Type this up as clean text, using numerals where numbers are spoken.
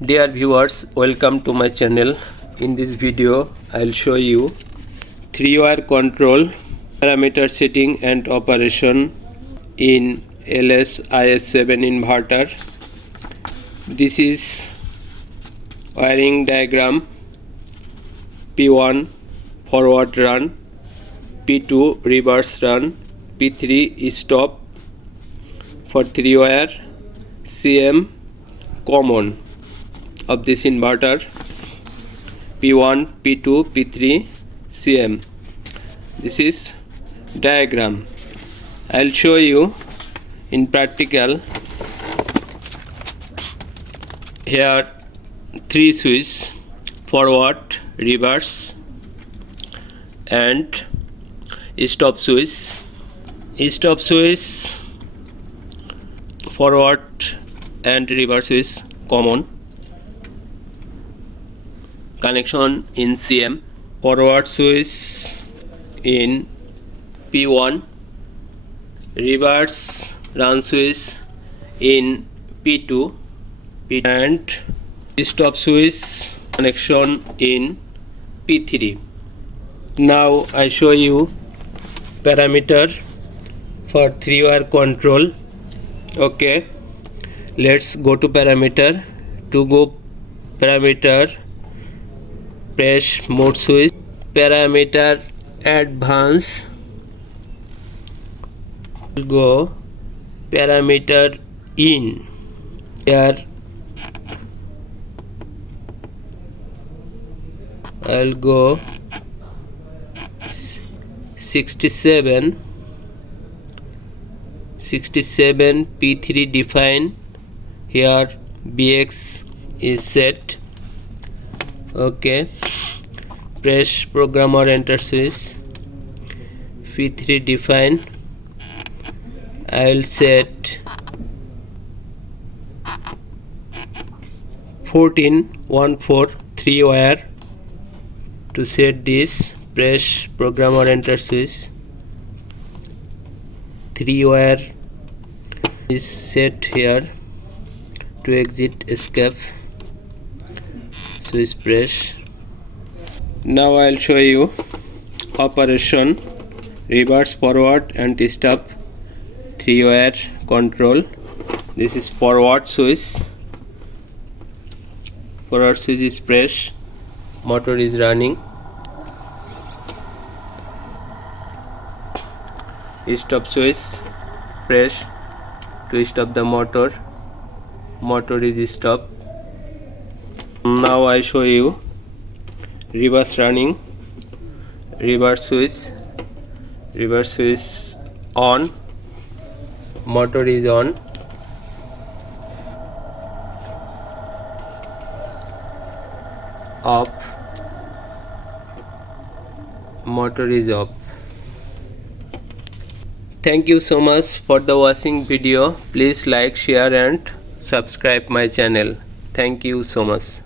Dear viewers, welcome to my channel. In this video I'll show you 3-wire control parameter setting and operation in iS7 inverter. This is wiring diagram. P1 forward run, P2 reverse run, P3 stop for 3-wire, CM common of this inverter, P1, P2, P3, CM. This is diagram. I'll show you in practical. Here 3 switch, forward, reverse and stop switch. Stop switch, forward and reverse switch common. Connection in CM. Forward switch in P1, reverse run switch in P2, and stop switch connection in P3. Now I show you parameter for 3-wire control. Okay, let's go to parameter. To go parameter, press mode switch, parameter advance, go parameter in. Here I'll go 67 P3 define. Here BX is set. Okay, press program or enter switch. P3 define. I'll set 14 3-wire. To set this, press program or enter switch. 3-wire is set here. To exit, escape, switch press. Now I'll show you operation, reverse, forward and stop 3-wire control. This is forward switch. Forward switch is pressed, motor is running. Stop switch press to stop the motor. Motor is stopped. Now I show you reverse running. Reverse switch on, motor is on. Off, motor is off. Thank you so much for the watching video. Please like, share and subscribe my channel. Thank you so much.